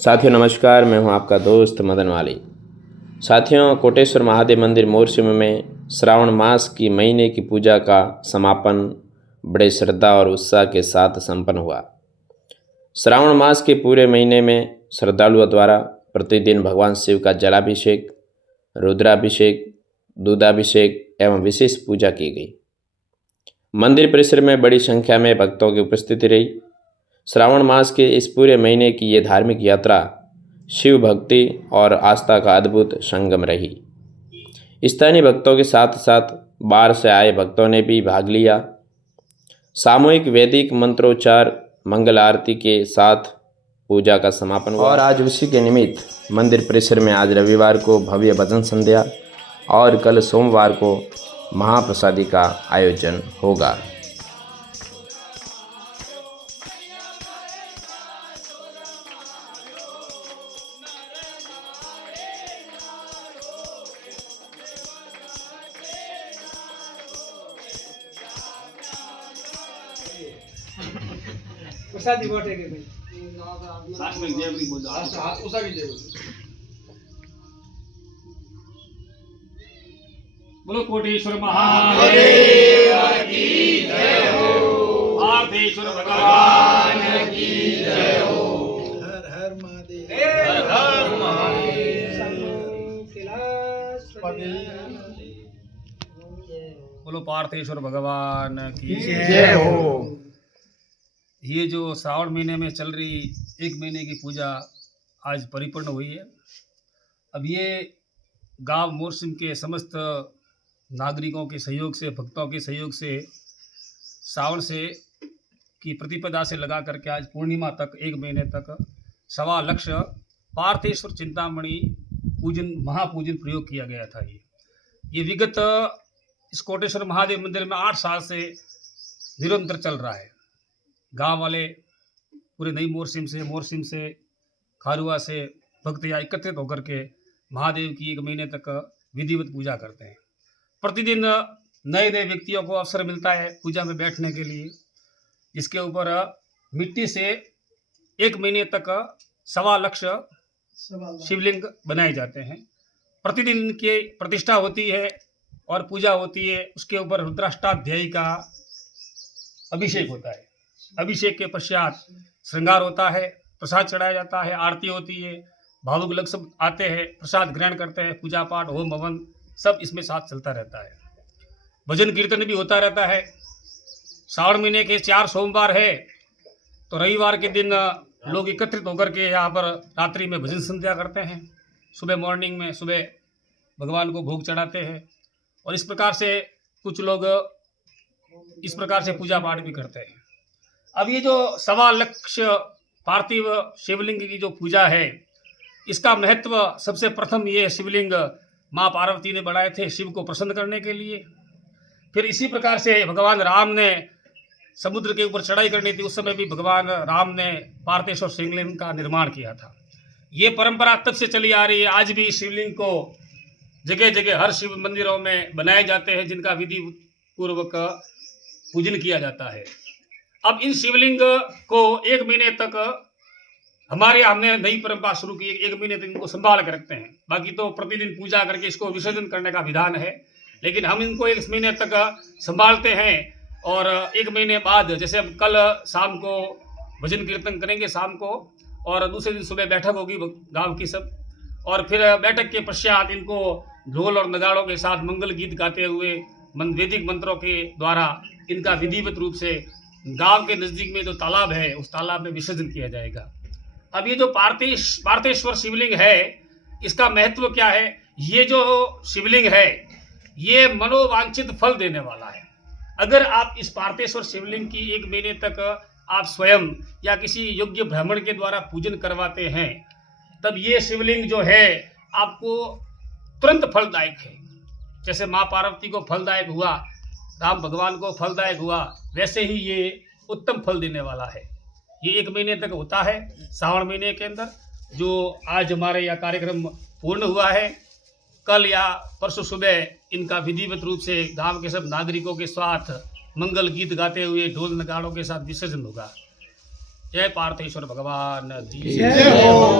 साथियों नमस्कार, मैं हूं आपका दोस्त मदन वाली। साथियों, कोटेश्वर महादेव मंदिर मोरसिम में श्रावण मास की महीने की पूजा का समापन बड़े श्रद्धा और उत्साह के साथ संपन्न हुआ। श्रावण मास के पूरे महीने में श्रद्धालुओं द्वारा प्रतिदिन भगवान शिव का जलाभिषेक, रुद्राभिषेक, दूधाभिषेक एवं विशेष पूजा की गई। मंदिर परिसर में बड़ी संख्या में भक्तों की उपस्थिति रही। श्रावण मास के इस पूरे महीने की ये धार्मिक यात्रा शिव भक्ति और आस्था का अद्भुत संगम रही। स्थानीय भक्तों के साथ साथ बाहर से आए भक्तों ने भी भाग लिया। सामूहिक वैदिक मंत्रोच्चार, मंगल आरती के साथ पूजा का समापन हुआ और आज उसी के निमित्त मंदिर परिसर में आज रविवार को भव्य भजन संध्या और कल सोमवार को महाप्रसादी का आयोजन होगा। प्रसादी बांटेंगे भाई। लास्ट में जय बोली बोल दो। हाथ उसा की जय बोलो। बोलो कोटेश्वर महादेव की जय हो। पार्थेश्वर भगवान की जय हो। हर हर महादेव। हर हर महादेव। बोलो पार्थेश्वर भगवान की जय हो। ये जो श्रावण महीने में चल रही एक महीने की पूजा आज परिपूर्ण हुई है। अब ये गांव मोरसिम के समस्त नागरिकों के सहयोग से, भक्तों के सहयोग से श्रावण से की प्रतिपदा से लगा करके आज पूर्णिमा तक एक महीने तक 1.25 लाख पार्थेश्वर चिंतामणि पूजन महापूजन प्रयोग किया गया था। ये विगत इस कोटेश्वर महादेव मंदिर में 8 साल से निरंतर चल रहा है। गांव वाले पूरे नई मोरसिम से खारुआ से भक्त यहाँ एकत्रित होकर के महादेव की एक महीने तक विधिवत पूजा करते हैं। प्रतिदिन नए नए व्यक्तियों को अवसर मिलता है पूजा में बैठने के लिए। इसके ऊपर मिट्टी से एक महीने तक 1.25 लाख शिवलिंग बनाए जाते हैं। प्रतिदिन इनकी प्रतिष्ठा होती है और पूजा होती है। उसके ऊपर रुद्राष्टाध्यायी का अभिषेक होता है। अभिषेक के पश्चात श्रृंगार होता है, प्रसाद चढ़ाया जाता है, आरती होती है, भावुक लोग सब आते हैं, प्रसाद ग्रहण करते हैं, पूजा पाठ, होम हवन सब इसमें साथ चलता रहता है। भजन कीर्तन भी होता रहता है। श्रावण महीने के 4 सोमवार है तो रविवार के दिन लोग एकत्रित होकर के यहाँ पर रात्रि में भजन संध्या करते हैं। सुबह मॉर्निंग में सुबह भगवान को भोग चढ़ाते हैं और इस प्रकार से कुछ लोग इस प्रकार से पूजा पाठ भी करते हैं। अब ये जो 1.25 लाख पार्थिव शिवलिंग की जो पूजा है, इसका महत्व सबसे प्रथम ये शिवलिंग माँ पार्वती ने बनाए थे शिव को प्रसन्न करने के लिए। फिर इसी प्रकार से भगवान राम ने समुद्र के ऊपर चढ़ाई करनी थी, उस समय भी भगवान राम ने पार्थेश्वर शिवलिंग का निर्माण किया था। ये परंपरा तब से चली आ रही है। आज भी शिवलिंग को जगह जगह हर शिव मंदिरों में बनाए जाते हैं, जिनका विधि पूर्वक पूजन किया जाता है। अब इन शिवलिंग को एक महीने तक हमारे हमने नई परंपरा शुरू की। एक महीने तक इनको संभाल कर रखते हैं। बाकी तो प्रतिदिन पूजा करके इसको विसर्जन करने का विधान है, लेकिन हम इनको 1 महीने तक संभालते हैं। और 1 महीने बाद जैसे हम कल शाम को भजन कीर्तन करेंगे शाम को, और दूसरे दिन सुबह बैठक होगी गांव की सब, और फिर बैठक के पश्चात इनको ढोल और नगाड़ों के साथ मंगल गीत गाते हुए वैदिक मंत्रों के द्वारा इनका विधिवत रूप से गांव के नज़दीक में जो तालाब है उस तालाब में विसर्जन किया जाएगा। अब ये जो पार्थेश्वर शिवलिंग है, इसका महत्व क्या है? ये जो शिवलिंग है ये मनोवांछित फल देने वाला है। अगर आप इस पार्थेश्वर शिवलिंग की 1 महीने तक आप स्वयं या किसी योग्य ब्राह्मण के द्वारा पूजन करवाते हैं, तब ये शिवलिंग जो है आपको तुरंत फलदायक है। जैसे माँ पार्वती को फलदायक हुआ, राम भगवान को फलदायक हुआ, वैसे ही ये उत्तम फल देने वाला है। ये 1 महीने तक होता है श्रावण महीने के अंदर। जो आज हमारे यहाँ कार्यक्रम पूर्ण हुआ है, कल या परसों सुबह इनका विधिवत रूप से गांव के सब नागरिकों के साथ मंगल गीत गाते हुए ढोल नगाड़ों के साथ विसर्जन होगा। जय पार्थेश्वर भगवान की जय हो।